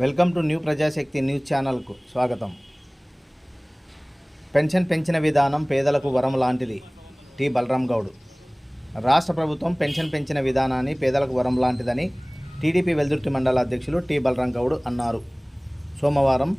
Welcome to new Prajashakti news ఛానల్కు స్వాగతం. Pension పెంచిన విధానం పేదలకు వరం లాంటిది. టి. బలరాం గౌడ్. రాష్ట్ర ప్రభుత్వం పెన్షన్ పెంచిన విధానాన్ని పేదలకు వరం లాంటిదని టీడీపీ వెల్దుర్తి మండల అధ్యక్షులు టి. బలరాం గౌడ్ అన్నారు. సోమవారం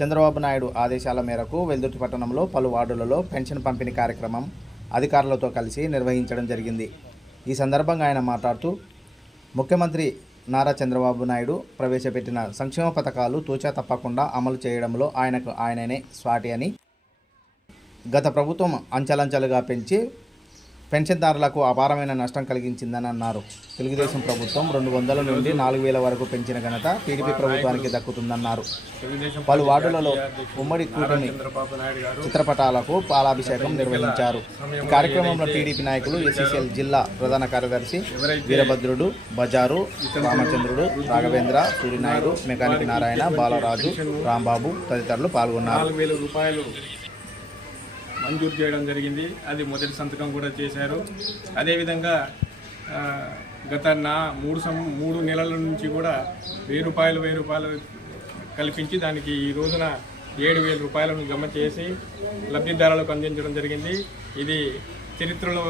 చంద్రబాబు నాయుడు ఆదేశాల మేరకు వెల్దుర్తి పట్టణంలో పలు వార్డులలో పెన్షన్ పంపిణీ కార్యక్రమం అధికారులతో కలిసి నిర్వహించడం జరిగింది. ఈ సందర్భంగా ఆయన మాట్లాడుతూ ముఖ్యమంత్రి నారా చంద్రబాబు నాయుడు ప్రవేశపెట్టిన సంక్షేమ పథకాలు తూచా తప్పకుండా అమలు చేయడంలో ఆయనకు ఆయననే స్వాటి అని గత ప్రభుత్వం అంచలంచలుగా పెంచి పెన్షన్దారులకు అపారమైన నష్టం కలిగించిందని అన్నారు. తెలుగుదేశం ప్రభుత్వం రెండు వందల నుండి నాలుగు వేల వరకు పెంచిన ఘనత టీడీపీ ప్రభుత్వానికి దక్కుతుందన్నారు. పలు వార్డులలో ఉమ్మడి కూటమి చిత్రపటాలకు పాలాభిషేకం నిర్వహించారు. ఈ కార్యక్రమంలో టీడీపీ నాయకులు ఎస్సీసీఎల్ జిల్లా ప్రధాన కార్యదర్శి వీరభద్రుడు బజారు రామచంద్రుడు రాఘవేంద్ర సూర్యనాయుడు మెకానిక్ నారాయణ బాలరాజు రాంబాబు తదితరులు పాల్గొన్నారు. మంజూరు చేయడం జరిగింది. అది మొదటి సంతకం కూడా చేశారు. అదేవిధంగా గత నా మూడు సం మూడు నెలల నుంచి కూడా వెయ్యి రూపాయలు వెయ్యి రూపాయలు కల్పించి దానికి ఈ రోజున ఏడు వేల రూపాయలను జమ చేసి లబ్ధిదారులకు అందించడం జరిగింది. ఇది చరిత్రలో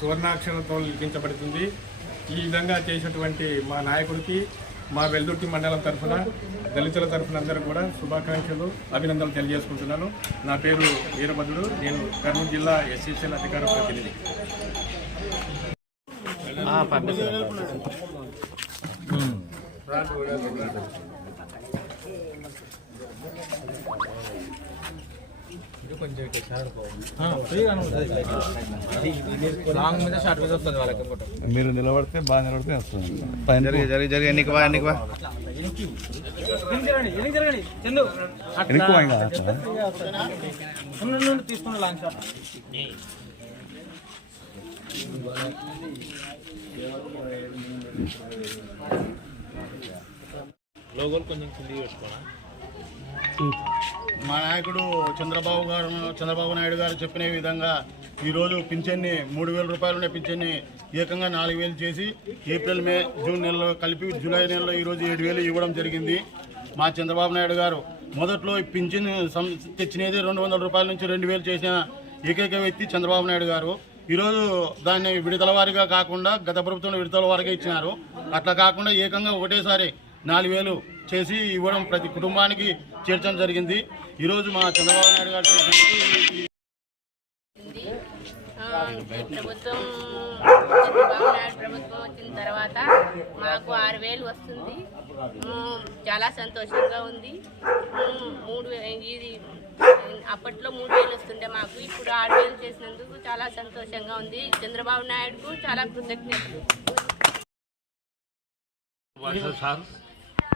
సువర్ణాక్షరంతో లిఖించబడుతుంది. ఈ విధంగా చేసినటువంటి మా నాయకుడికి మా వెల్దుర్తి మండలం తరఫున దళితుల తరఫున అందరూ కూడా శుభాకాంక్షలు అభినందనలు తెలియజేసుకుంటున్నాను. నా పేరు వీరభద్రుడు నేను కర్నూలు జిల్లా ఎస్సీసీఎల్ అధికార ప్రతినిధి. మీరు నిలబడితే బాగా నిలబడితే వస్తుంది. పైన జరిగి జరిగి జరిగి. ఎన్నిక బా ఎన్నిక. తీసుకున్న లాంగ్ షాట్ లోగోలు కొంచెం కింద పెట్టుకోనా? మా నాయకుడు చంద్రబాబు గారు చంద్రబాబు నాయుడు గారు చెప్పిన విధంగా ఈరోజు పింఛన్ని మూడు వేల రూపాయలు ఉండే పింఛన్ని ఏకంగా నాలుగు వేలు చేసి ఏప్రిల్ మే జూన్ నెలలో కలిపి జూలై నెలలో ఈరోజు ఏడు వేలు ఇవ్వడం జరిగింది. మా చంద్రబాబు నాయుడు గారు మొదట్లో పింఛన్ తెచ్చినది రెండు వందల రూపాయల నుంచి రెండు వేలు చేసిన ఏకైక వ్యక్తి చంద్రబాబు నాయుడు గారు. ఈరోజు దాన్ని విడుదల వారిగా కాకుండా గత ప్రభుత్వంలో విడుదల వారిగా ఇచ్చినారు. అట్లా కాకుండా ఏకంగా ఒకటేసారి నాలుగు వేలు చేసి ఇవ్వడం ప్రతి కుటుంబానికి చేర్చడం జరిగింది. ఈరోజు మా చంద్రబాబు నాయుడు గారు ప్రభుత్వం చంద్రబాబు నాయుడు ప్రభుత్వం వచ్చిన తర్వాత మాకు ఆరు వేలు వస్తుంది. చాలా సంతోషంగా ఉంది. మూడు ఇది అప్పట్లో మూడు వేలు వస్తుండే మాకు. ఇప్పుడు ఆరు వేలు చేసినందుకు చాలా సంతోషంగా ఉంది. చంద్రబాబు నాయుడుకు చాలా కృతజ్ఞతలు.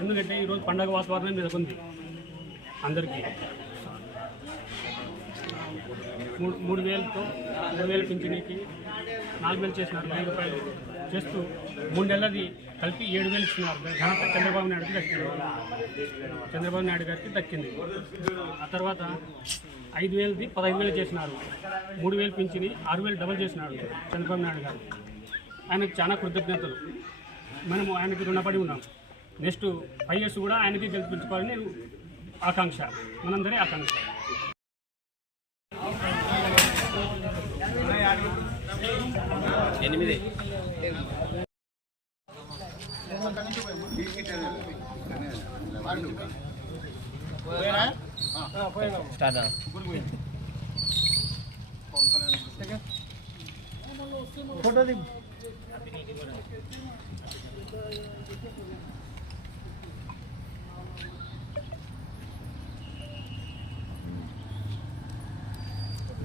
ఎందుకంటే ఈరోజు పండగ వాతావరణం నెలకొంది అందరికీ. మూడు మూడు వేలతో మూడు వేలు పింఛనీకి నాలుగు వేలు చేసినారు వెయ్యి రూపాయలు. చేస్తూ మూడు నెలలది కలిపి ఏడు వేలు ఇచ్చినారు ఘనత చంద్రబాబు నాయుడుకి దక్కింది. చంద్రబాబు నాయుడు గారికి దక్కింది. ఆ తర్వాత ఐదు వేలది పదహైదు వేలు చేసినారు. మూడు వేలు పింఛని ఆరు వేలు డబల్ చేసినాడు చంద్రబాబు నాయుడు గారు. ఆయనకు చాలా కృతజ్ఞతలు. మనము ఆయనకి రుణపడి ఉన్నాం. నెక్స్ట్ ఫైవ్ ఇయర్స్ కూడా ఆయనకి గెలిపించుకోవాలని ఆకాంక్ష. మనందరి ఆకాంక్ష. ఎనిమిది. స్టార్ట్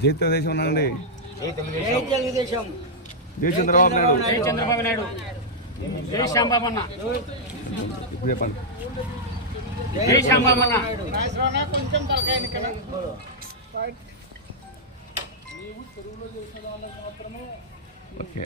జై తెలుగుదేశం ఉన్నాండి జై చంద్రబాబు నాయుడు. జై చంద్రబాబు నాయుడు. జై శ్యాంబాబు అన్న ఇప్పుడు చెప్పండి జై శ్యామన్న ఓకే.